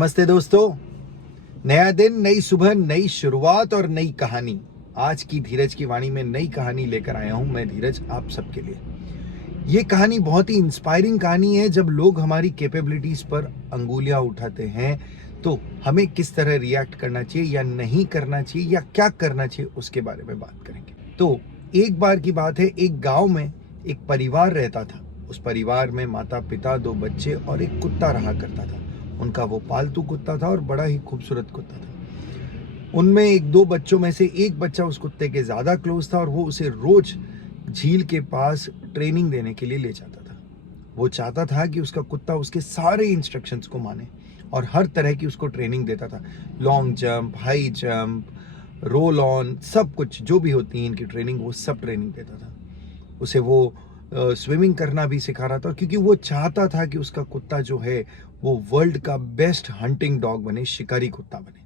नमस्ते दोस्तों, नया दिन, नई सुबह, नई शुरुआत और नई कहानी। आज की धीरज की वाणी में नई कहानी लेकर आया हूं मैं धीरज आप सबके लिए। ये कहानी बहुत ही इंस्पायरिंग कहानी है। जब लोग हमारी कैपेबिलिटीज पर अंगुलियां उठाते हैं तो हमें किस तरह रिएक्ट करना चाहिए या नहीं करना चाहिए या क्या करना चाहिए उसके बारे में बात करेंगे। तो एक बार की बात है, एक गांव में एक परिवार रहता था। उस परिवार में माता पिता, 2 बच्चे और एक कुत्ता रहा करता था। उनका वो पालतू कुत्ता था और बड़ा ही खूबसूरत कुत्ता था। उनमें एक 2 बच्चों में से एक बच्चा उस कुत्ते के ज़्यादा क्लोज था और वो उसे रोज झील के पास ट्रेनिंग देने के लिए ले जाता था। वो चाहता था कि उसका कुत्ता उसके सारे इंस्ट्रक्शंस को माने और हर तरह की उसको ट्रेनिंग देता था। Long jump, high jump, roll on, सब कुछ जो भी होती है इनकी ट्रेनिंग, वो सब ट्रेनिंग देता था। उसे वो स्विमिंग करना भी सिखा रहा था, क्योंकि वो चाहता था कि उसका कुत्ता जो है वो वर्ल्ड का बेस्ट हंटिंग डॉग बने, शिकारी कुत्ता बने।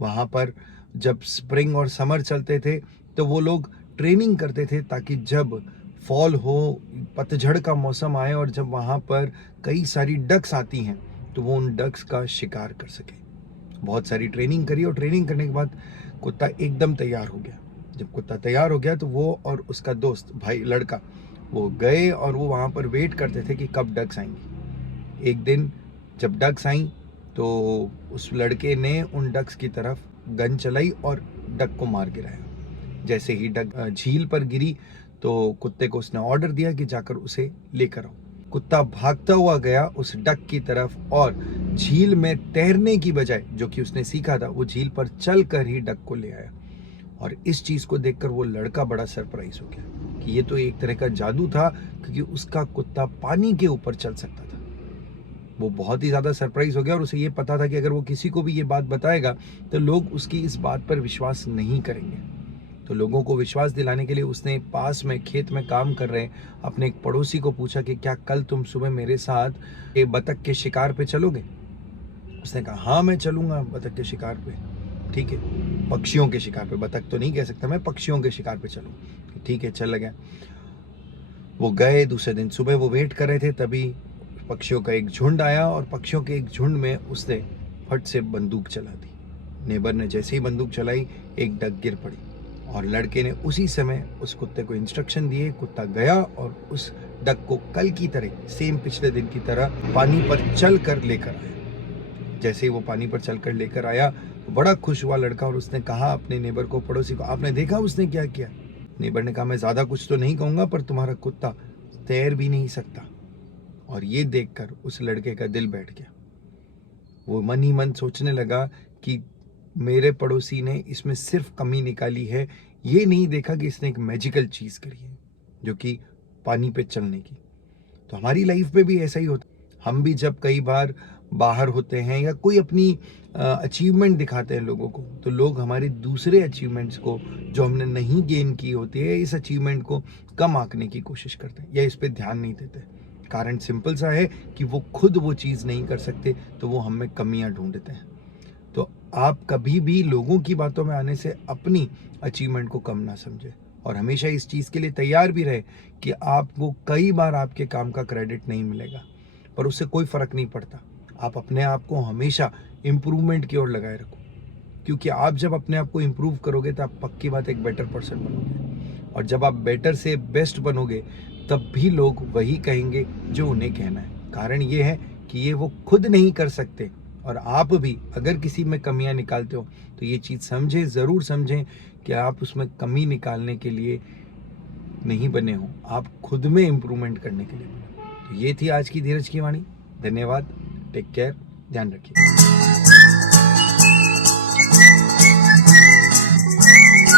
वहाँ पर जब स्प्रिंग और समर चलते थे तो वो लोग ट्रेनिंग करते थे ताकि जब फॉल हो, पतझड़ का मौसम आए और जब वहाँ पर कई सारी डक्स आती हैं तो वो उन डक्स का शिकार कर सके। बहुत सारी ट्रेनिंग करी और ट्रेनिंग करने के बाद कुत्ता एकदम तैयार हो गया। जब कुत्ता तैयार हो गया तो वो और उसका दोस्त भाई लड़का वो गए और वो वहाँ पर वेट करते थे कि कब डक्स आएंगी। एक दिन जब डक्स आई तो उस लड़के ने उन डक्स की तरफ गन चलाई और डक को मार गिराया। जैसे ही डक झील पर गिरी तो कुत्ते को उसने ऑर्डर दिया कि जाकर उसे लेकर आओ। कुत्ता भागता हुआ गया उस डक की तरफ और झील में तैरने की बजाय जो कि उसने सीखा था वो झील पर चल कर ही डक को ले आया। और इस चीज को देखकर वो लड़का बड़ा सरप्राइज हो गया कि ये तो एक तरह का जादू था, क्योंकि उसका कुत्ता पानी के ऊपर चल सकता था। वो बहुत ही ज्यादा सरप्राइज हो गया और उसे ये पता था कि अगर वो किसी को भी ये बात बताएगा तो लोग उसकी इस बात पर विश्वास नहीं करेंगे। तो लोगों को विश्वास दिलाने के लिए उसने पास में खेत में काम कर रहे अपने एक पड़ोसी को पूछा कि क्या कल तुम सुबह मेरे साथ ये बतख के शिकार पे चलोगे। उसने कहा हाँ मैं चलूंगा बतख के शिकार पे। ठीक है, पक्षियों के शिकार पे, बतख तो नहीं कह सकता मैं, पक्षियों के शिकार पे चलूं। ठीक है, चल गया। वो गए, दूसरे दिन सुबह वो वेट कर रहे थे, तभी पक्षियों का एक झुंड आया और पक्षियों के एक झुंड में उसने फट से बंदूक चला दी। नेबर ने जैसे ही बंदूक चलाई एक डक गिर पड़ी और लड़के ने उसी समय उस कुत्ते को इंस्ट्रक्शन दिए। कुत्ता गया और उस डक को कल की तरह, सेम पिछले दिन की तरह पानी पर चल कर लेकर आया। जैसे ही वो पानी पर चलकर लेकर आया तो बड़ा खुश हुआ लड़का और उसने कहा अपने नेबर को, पड़ोसी को, आपने देखा उसने क्या किया। नेबर ने कहा मैं ज्यादा कुछ तो नहीं कहूंगा पर तुम्हारा कुत्ता तैर भी नहीं सकता। और ये देखकर उस लड़के का दिल बैठ गया। वो मन ही मन सोचने लगा कि मेरे पड़ोसी ने इसमें सिर्फ कमी निकाली है, ये नहीं देखा कि इसने एक मैजिकल चीज करी है जो कि पानी पे चलने की। तो हमारी लाइफ में भी ऐसा ही होता। हम भी जब कई बार बाहर होते हैं या कोई अपनी अचीवमेंट दिखाते हैं लोगों को, तो लोग हमारे दूसरे अचीवमेंट्स को जो हमने नहीं गेन की होती है, इस अचीवमेंट को कम आंकने की कोशिश करते हैं या इस पे ध्यान नहीं देते। कारण सिंपल सा है कि वो खुद वो चीज़ नहीं कर सकते तो वो हम में कमियां ढूंढते हैं। तो आप कभी भी लोगों की बातों में आने से अपनी अचीवमेंट को कम ना समझे और हमेशा इस चीज़ के लिए तैयार भी रहे कि आपको कई बार आपके काम का क्रेडिट नहीं मिलेगा, पर उससे कोई फर्क नहीं पड़ता। आप अपने आप को हमेशा इम्प्रूवमेंट की ओर लगाए रखो, क्योंकि आप जब अपने आप को इम्प्रूव करोगे तो आप पक्की बात एक बेटर पर्सन बनोगे और जब आप बेटर से बेस्ट बनोगे तब भी लोग वही कहेंगे जो उन्हें कहना है। कारण ये है कि ये वो खुद नहीं कर सकते और आप भी अगर किसी में कमियां निकालते हो तो ये चीज़ समझें, ज़रूर समझें कि आप उसमें कमी निकालने के लिए नहीं बने हो, आप खुद में इम्प्रूवमेंट करने के लिए बने। तो ये थी आज की धीरज की वाणी। धन्यवाद, टेक केयर, ध्यान रखिए।